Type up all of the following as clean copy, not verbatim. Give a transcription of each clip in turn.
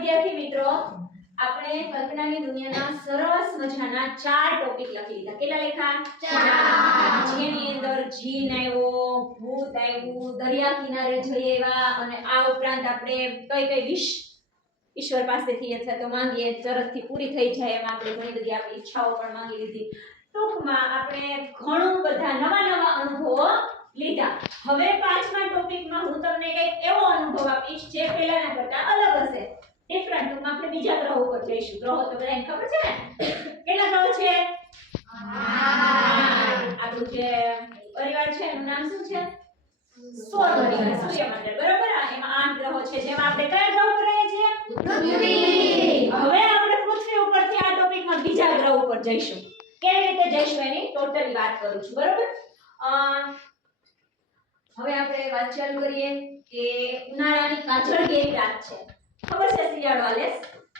વિદ્યાર્થી મિત્રો, આપણે કલ્પનાની દુનિયાના સરસ મજાના 4 ટોપિક લખી લીધા. કેટલા લખ્યા? 4. જેની અંદર જીન આવ્યો, ભૂત આવ્યું, દરિયા કિનારે જઈ આવ્યા, અને આ ઉપરાંત આપણે કઈ કઈ વિશ ઈશ્વર પાસેથી અથવા તો માંગીએ તરતથી પૂરી થઈ જાય એમ આપણે ઘણી બધી આપણી ઈચ્છાઓ પણ માંગી લીધી. ટૂંકમાં આપણે ઘણું બધા નવા અનુભવો લીધા. હવે 5મા ટોપિકમાં હું તમને કંઈક એવો અનુભવ આપીશ જે પહેલાના કરતા અલગ હશે, ડિફરન્ટ. ટૂંકમાં આપણે બીજા ગ્રહ ઉપર જઈશું. ગ્રહો તો બધાને ખબર છે ને? કેટલા ગ્રહો છે? 8. આપણું જે પરિવાર છે એનું નામ શું છે? સૌર પરિવાર, સૂર્યમંડળ, બરોબર? એમાં 8 ગ્રહો છે. જેમાં આપણે કયા ગ્રહ પર રહીએ છીએ? પૃથ્વી. હવે આપણે પૃથ્વી ઉપરથી આ ટોપિકમાં બીજા ગ્રહ ઉપર જઈશું. કેવી રીતે જઈશું એની ટોટલી વાત કરું છું, બરોબર? હવે આપણે વાત ચાલુ કરીએ કે ઉનાળાની કાજળઘેરી રાત છે. ખબર છે શિયાળો આલે,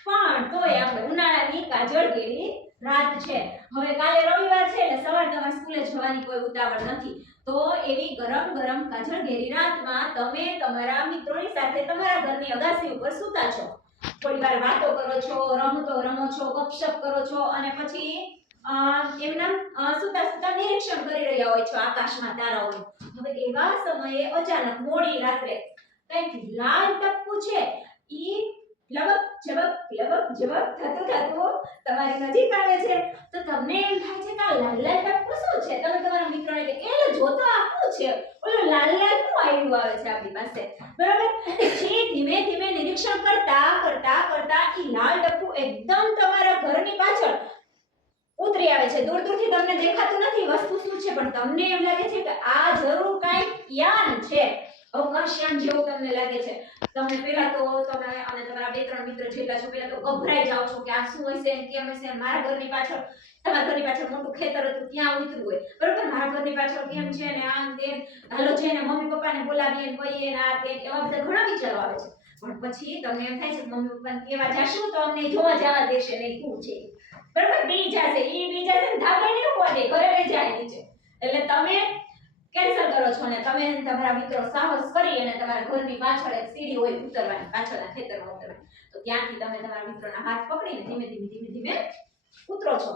પણ તોય આપણે ઉનાળાની કાજળઘેરી રાત છે. હવે કાલે રવિવાર છે એટલે સવારે તમારે સ્કૂલે જવાની કોઈ ઉતાવળ નથી. તો એવી ગરમ કાજળઘેરી રાતમાં તમે તમારા મિત્રોની સાથે તમારા ઘરની અગાસી ઉપર સૂતા છો. થોડી વાર વાતો કરો છો, રમો છો, ગપશપ કરો છો, અને પછી એમના સુતા નિરીક્ષણ કરી રહ્યા હોય છો આકાશમાં તારાઓનું. હવે એવા સમયે અચાનક મોડી રાત્રે કંઈક લાલ ટપકું છે ઈ લબક જબક થતું તમારી નજીક આવે છે. તો તમને એમ થાય છે કે આ લાલ ટપકું શું છે? તમે તમારા મિત્રોને કહે, "એ જોતો આ શું છે? ઓલો લાલ શું આવ્યું આવે છે આપણી પાસે?" બરાબર? પછી ધીમે નિરીક્ષણ કરતા ઈ લાલ ટપકું એકદમ તમારા ઘરની પાછળ ઉતરી આવે છે. દૂરથી તમને દેખાતું નથી વસ્તુ શું છે, પણ તમને એમ લાગે છે કે આ જરૂર કાંઈક યાન છે, અવકાશયાન જેવું તમને લાગે છે. તમને પહેલા તો તમે અને તમારા 2-3 મિત્ર જેટલા છો પહેલા તો ગભરાઈ જાવ છો કે આ શું હશે ને કેમ હશે. મારા ઘરની પાછળ, તમારા ઘરની પાછળ મોટું ખેતર હતું ત્યાં ઉતર્યું હોય, બરોબર? મારા ઘરની પાછળ કેમ છે ને આમ તેમ, હાલો જઈને મમ્મી પપ્પાને બોલાવીએ ને કહીએ ને આ તેમ, એવા બધા ઘણા વિચારો આવે છે. પણ પછી તમને એમ થાય છે કે મમ્મી પપ્પાને કહેવા જાશું તો અમને જોવા જવા દેશે નહીં, શું છે બરાબર? બીજા છે ને ધાબે નહીં પડે, ઘરે લઈ જાય નીચે. એટલે તમે કેન્સલ કરો છો ને તમે તમારા મિત્રો સાહસ કરી અને તમારા ઘરની પાછળ એક સીડી હોય ઉતરવાની, પાછળના ખેતરમાં ઉતરવાની. તો ત્યાંથી તમે તમારા મિત્રોના હાથ પકડીને ધીમે ઉતરો છો.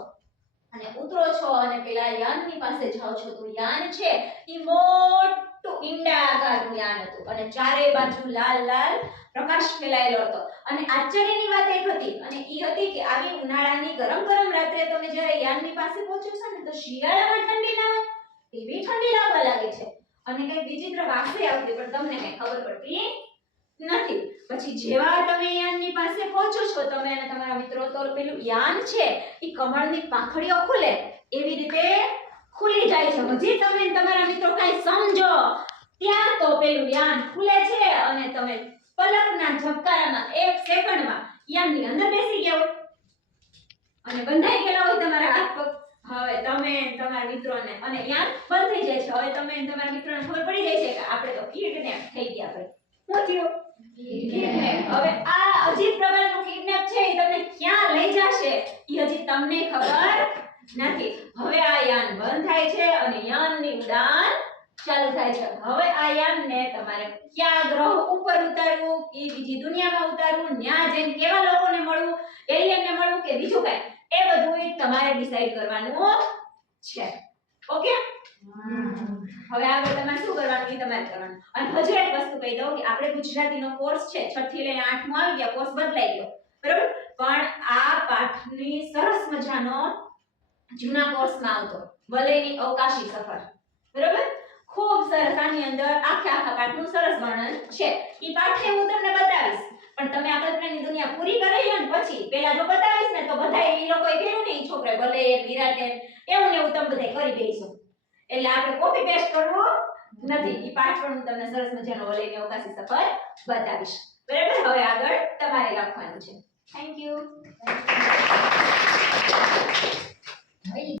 અને પેલા યાનની પાસે જાઓ છો. તો યાન છે ઈ મોટું ઈંડા આકારનું યાન હતું અને ચારે બાજુ લાલ પ્રકાશ ફેલાયેલો હતો. અને આશ્ચર્યની વાત એક હતી, અને ઈ હતી કે આવી ઉનાળાની ગરમ રાત્રે તમે જ્યારે યાનની પાસે પહોંચો છો ને, તો શિયાળામાં ઠંડી ના હોય એવી ઠંડી લાગવા લાગે છે, અને કઈ વિચિત્ર વાસે આવતી, પણ તમને કઈ ખબર પડતી નથી. પછી જેવા તમે યાનની પાસે પહોંચો છો તમે અને તમારા મિત્રો, તો પેલું યાન છે ઈ કમળની પાંખડીઓ ખુલે એવી રીતે ખુલી જાય છે. હજી તમે તમારા મિત્રો કઈ સમજો ત્યાં તો પેલું યાન ખુલે છે અને તમે પલકના ઝબકારામાં 1 સેકન્ડમાં યાનની અંદર બેસી ગયા હોય અને બંધાઈ ગયેલા હોય તમારા હાથ પગ. હવે તમે તમારા મિત્રોને, અને યાન બંધ થઈ જાય છે. હવે તમે તમારા મિત્રોને ખબર પડી જાય છે કે આપણે તો કિડનેપ થઈ ગયા. ભાઈ શું થયું? કિડનેપ. હવે આ અજીબ પ્રકારનું કિડનેપ છે એ તમને ક્યાં લઈ જશે એ હજી તમને ખબર નથી. હવે આ યાન બંધ થાય છે અને યાનની ઉડાન ચાલુ થાય છે. હવે આ યાનને તમારે કયા ગ્રહ ઉપર ઉતારવું, કે બીજી દુનિયામાં ઉતારવું, ન્યા જઈને કેવા લોકોને મળવું, એલિયનને મળવું કે બીજું કાંઈ, એ બધું તમારે ડિસાઈડ કરવાનું છે. ઓકે? હવે આગળ તમારે શું કરવાનું એ તમારે કરવાનું. અને હજુ એક વસ્તુ કહી દઉં કે આપણે ગુજરાતીનો કોર્સ છે 6 થી લઈને 8મો આવી ગયા, કોર્સ બદલાઈ ગયો, બરાબર? પણ આ પાઠની સરસ મજાનો જૂના કોર્સમાં આવતો વલયની અવકાશી સફર, બરાબર? ખૂબ સરસ. આની અંદર આખા પાઠનું સરસ વર્ણન છે. ઈ પાઠે હું તમને બતાવીશ, પણ તમે આ કલ્પનાની દુનિયા પૂરી કરી લો ને પછી પહેલા જો બતાવીશ ને તો બધાય ઈ લોકોએ કર્યું ને ઈ છોકરાએ ભલે વિરાટે એવું ને એવું તમે બધાય કરી દઈશું. એટલે આપણે કોપી પેસ્ટ કરવું નથી. ઈ પાઠ પણ હું તમને સરસ મજાનો વલયની અવકાશી સફર બતાવીશ, બરાબર? હવે આગળ તમારે લખવાનું છે. Thank you.